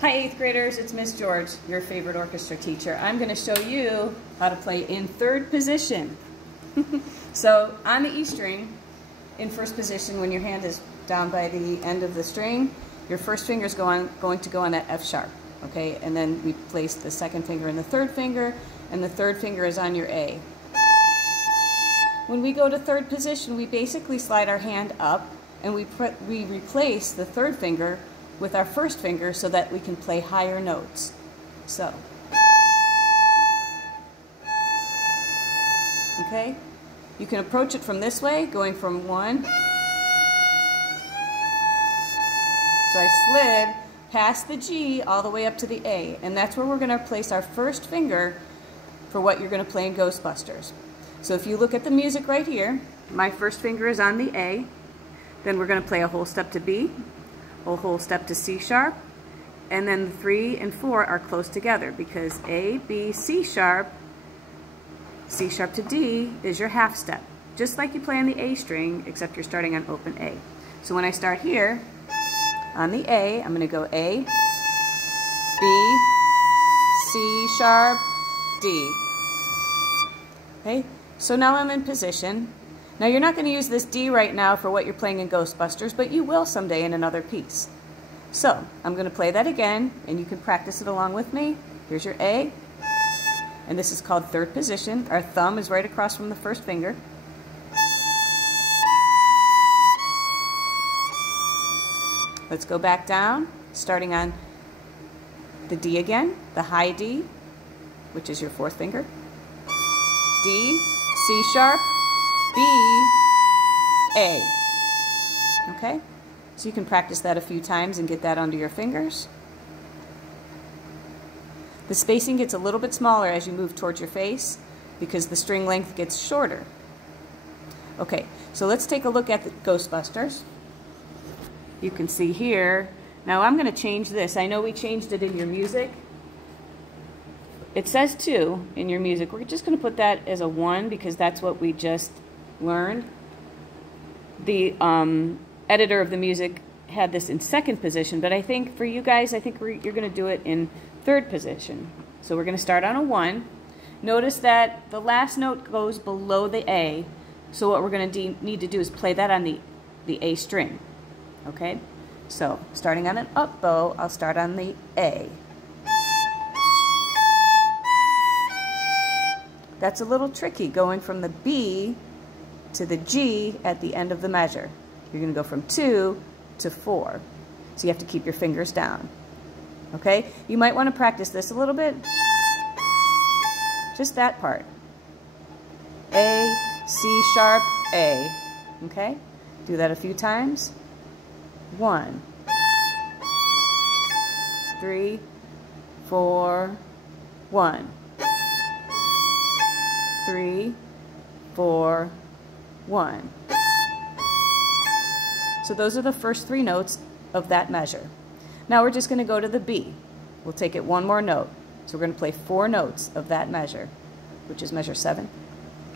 Hi 8th graders, it's Miss George, your favorite orchestra teacher. I'm going to show you how to play in third position. So on the E string, in first position, when your hand is down by the end of the string, your first finger is going to go on that F sharp, okay? And then we place the second finger in the third finger, and the third finger is on your A. When we go to third position, we basically slide our hand up, and we replace the third finger with our first finger so that we can play higher notes. So, okay? You can approach it from this way, going from 1. So I slid past the G all the way up to the A, and that's where we're going to place our first finger for what you're going to play in Ghostbusters. So if you look at the music right here, my first finger is on the A, then we're going to play a whole step to B, a whole step to C sharp, and then the 3 and 4 are close together because A, B, C sharp to D is your half step, just like you play on the A string, except you're starting on open A. So when I start here on the A, I'm going to go A, B, C sharp, D. Okay, so now I'm in position. Now you're not going to use this D right now for what you're playing in Ghostbusters, but you will someday in another piece. So I'm going to play that again, and you can practice it along with me. Here's your A, and this is called third position. Our thumb is right across from the first finger. Let's go back down, starting on the D again, the high D, which is your fourth finger. D, C sharp, B, A. Okay? So you can practice that a few times and get that under your fingers. The spacing gets a little bit smaller as you move towards your face because the string length gets shorter. Okay, so let's take a look at the Ghostbusters. You can see here. Now I'm going to change this. I know we changed it in your music. It says 2 in your music. We're just going to put that as a 1 because that's what we just learned. The editor of the music had this in second position, but I think for you guys, I think you're going to do it in third position. So we're going to start on a 1. Notice that the last note goes below the A, so what we're going to need to do is play that on the A string. Okay? So starting on an up bow, I'll start on the A. That's a little tricky, going from the B to the G at the end of the measure. You're going to go from 2 to 4. So you have to keep your fingers down. Okay? You might want to practice this a little bit. Just that part. A, C sharp, A. Okay? Do that a few times. 1, 3, 4, 1. 3, 4, 1. So those are the first 3 notes of that measure. Now we're just going to go to the B. We'll take it one more note. So we're going to play 4 notes of that measure, which is measure 7.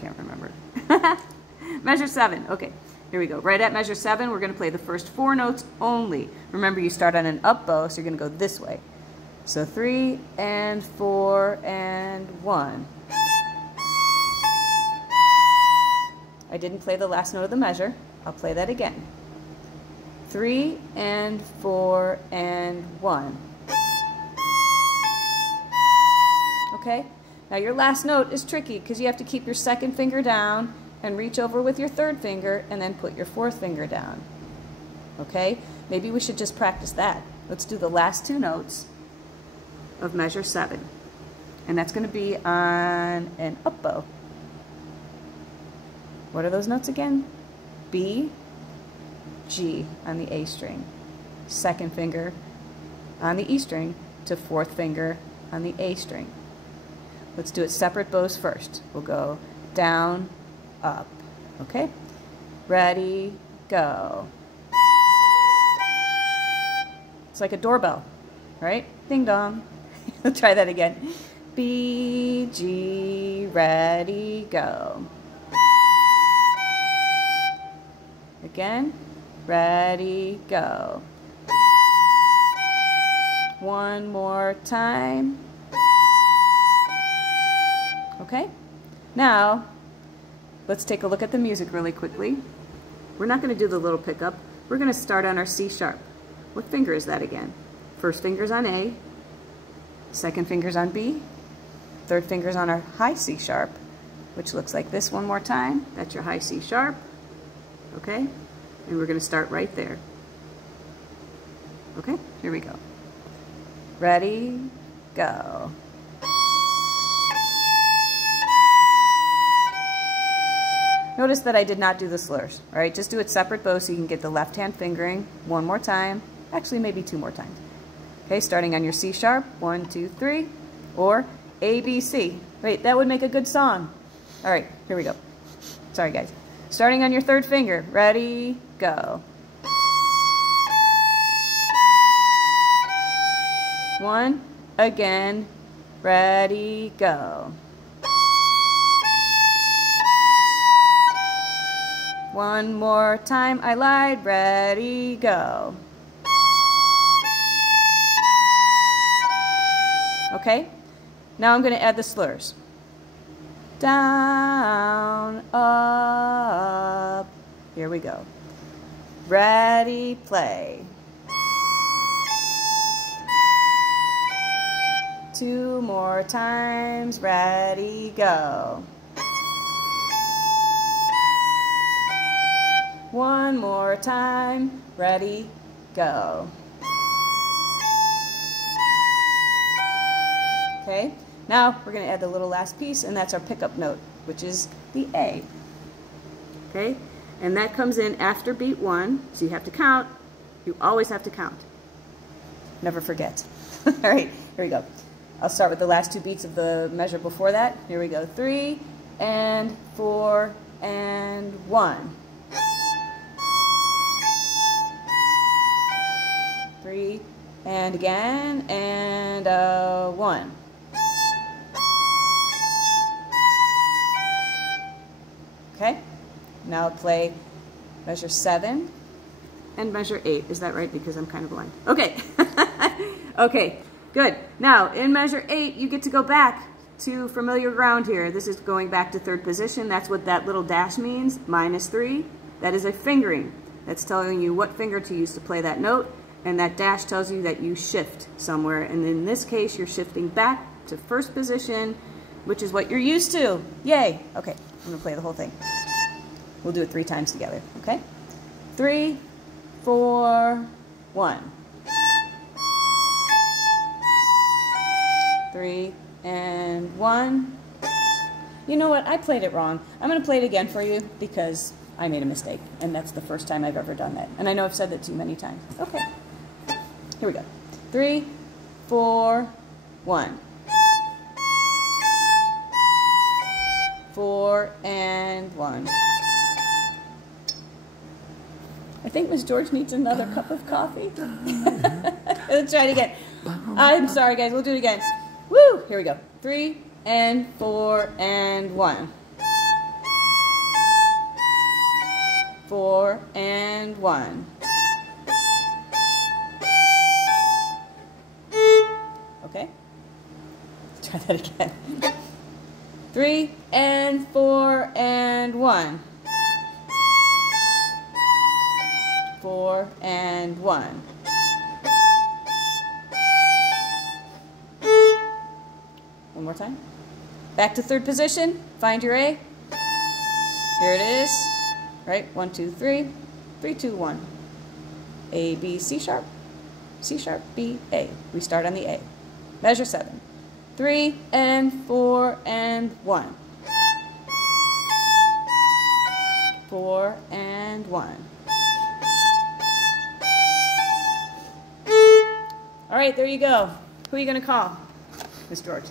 Can't remember it. Measure 7. Okay, here we go. Right at measure 7, we're going to play the first 4 notes only. Remember, you start on an up bow, so you're going to go this way. So 3 and 4 and 1. I didn't play the last note of the measure. I'll play that again. 3 and 4 and 1. Okay? Now your last note is tricky because you have to keep your second finger down and reach over with your third finger and then put your fourth finger down. Okay? Maybe we should just practice that. Let's do the last 2 notes of measure 7. And that's going to be on an up bow. What are those notes again? B, G on the A string. Second finger on the E string to fourth finger on the A string. Let's do it separate bows first. We'll go down, up. Okay? Ready, go. It's like a doorbell, right? Ding dong. We'll try that again. B, G, ready, go. Again, ready, go. One more time. Okay? Now, let's take a look at the music really quickly. We're not going to do the little pickup. We're going to start on our C sharp. What finger is that again? First finger's on A, second finger's on B, third finger's on our high C sharp, which looks like this one more time. That's your high C sharp. Okay? And we're going to start right there. Okay? Here we go. Ready, go. Notice that I did not do the slurs. All right, just do it separate bow so you can get the left hand fingering one more time. Actually, maybe two more times. Okay, starting on your C sharp, 1, 2, 3, or A, B, C. Wait, that would make a good song. All right, here we go. Sorry, guys. Starting on your third finger. Ready, go. 1, again, ready, go. 1 more time, I lied, ready, go. Okay, now I'm going to add the slurs. Down, up, here we go. Ready, play. 2 more times, ready, go. 1 more time, ready, go. Okay, now we're going to add the little last piece, and that's our pickup note, which is the A. Okay, and that comes in after beat 1, so you have to count. You always have to count. Never forget. All right, here we go. I'll start with the last 2 beats of the measure before that. Here we go. 3 and 4 and 1. 3 and again and 1. Okay, now play measure 7 and measure 8. Is that right? Because I'm kind of blind. Okay. Okay, good. Now in measure 8 you get to go back to familiar ground here. This is going back to third position. That's what that little dash means. -3. That is a fingering. That's telling you what finger to use to play that note. And that dash tells you that you shift somewhere. And in this case, you're shifting back to first position, which is what you're used to. Yay! Okay, I'm going to play the whole thing. We'll do it 3 times together, okay? 3, 4, 1. 3 and 1. You know what? I played it wrong. I'm going to play it again for you because I made a mistake. And that's the first time I've ever done that. And I know I've said that too many times. Okay. Here we go. 3, 4, 1. 4 and 1. I think Miss George needs another cup of coffee. Let's try it again. I'm sorry, guys. We'll do it again. Woo! Here we go. 3 and 4 and 1. 4 and 1. Okay? Let's try that again. 3 and 4 and 1. 4 and 1. One more time. Back to third position. Find your A. Here it is. Right? 1, 2, 3. 3, 2, 1. A, B, C sharp. C sharp, B, A. We start on the A. Measure 7. 3 and 4 and 1. 4 and 1. All right, there you go. Who are you going to call? Miss George.